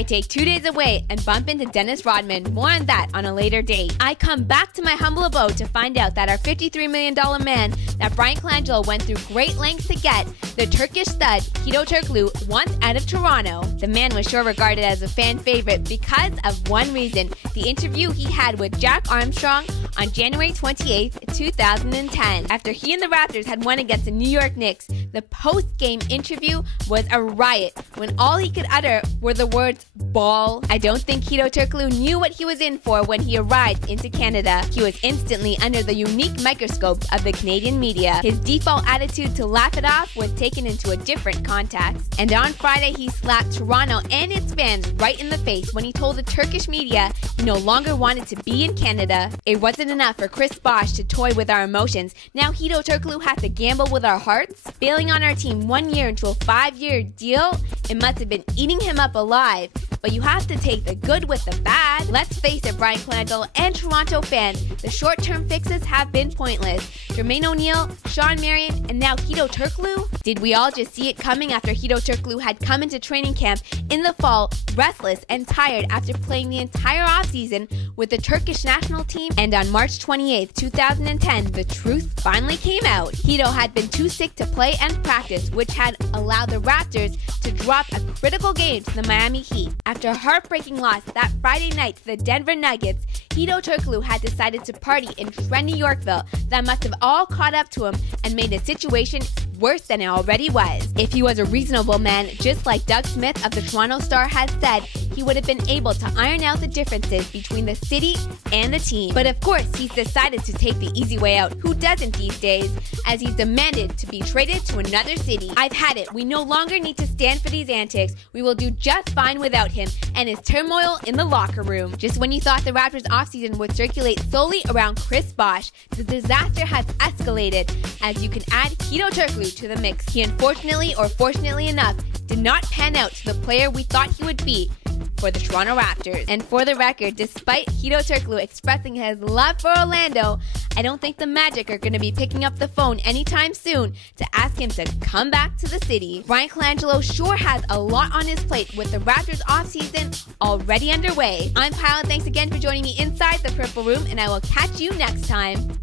I take 2 days away and bump into Dennis Rodman. More on that on a later date. I come back to my humble abode to find out that our $53 million man that Brian Colangelo went through great lengths to get, the Turkish stud Hedo Turkoglu, wants out of Toronto. The man was sure regarded as a fan favorite because of one reason: the interview he had with Jack Armstrong on January 28, 2010. After he and the Raptors had won against the New York Knicks, the post-game interview was a riot when all he could utter were the words "ball." I don't think Hedo Turkoglu knew what he was in for when he arrived into Canada. He was instantly under the unique microscope of the Canadian media. His default attitude to laugh it off was taken into a different context. And on Friday, he slapped Toronto and its fans right in the face when he told the Turkish media he no longer wanted to be in Canada. It wasn't enough for Chris Bosh to toy with our emotions. Now Hedo Turkoglu has to gamble with our hearts? Bailing on our team 1 year into a 5-year deal? It must have been eating him up alive. But you have to take the good with the bad. Let's face it, Brian Colangelo and Toronto fans, the short-term fixes have been pointless. Jermaine O'Neal, Sean Marion, and now Hedo Turkoglu? Did we all just see it coming after Hedo Turkoglu had come into training camp in the fall, restless and tired after playing the entire offseason with the Turkish national team? And on March 28, 2010, the truth finally came out. Hedo had been too sick to play and practice, which had allowed the Raptors to drop a critical game to the Miami Heat. After a heartbreaking loss that Friday night to the Denver Nuggets, Hedo Turkoglu had decided to party in trendy Yorkville. That must have all caught up to him and made the situation worse than it already was. If he was a reasonable man, just like Doug Smith of the Toronto Star has said, he would have been able to iron out the differences between the city and the team. But of course, he's decided to take the easy way out. Who doesn't these days? As he's demanded to be traded to another city. I've had it. We no longer need to stand for these antics. We will do just fine without him and his turmoil in the locker room. Just when you thought the Raptors offseason would circulate solely around Chris Bosh, the disaster has escalated as you can add Hedo Turkoglu to the mix. He unfortunately, or fortunately enough, did not pan out to the player we thought he would be for the Toronto Raptors. And for the record, despite Hedo Turkoglu expressing his love for Orlando, I don't think the Magic are going to be picking up the phone anytime soon to ask him to come back to the city. Brian Colangelo sure has a lot on his plate with the Raptors offseason already underway. I'm Kyle, thanks again for joining me inside the Purple Room, and I will catch you next time.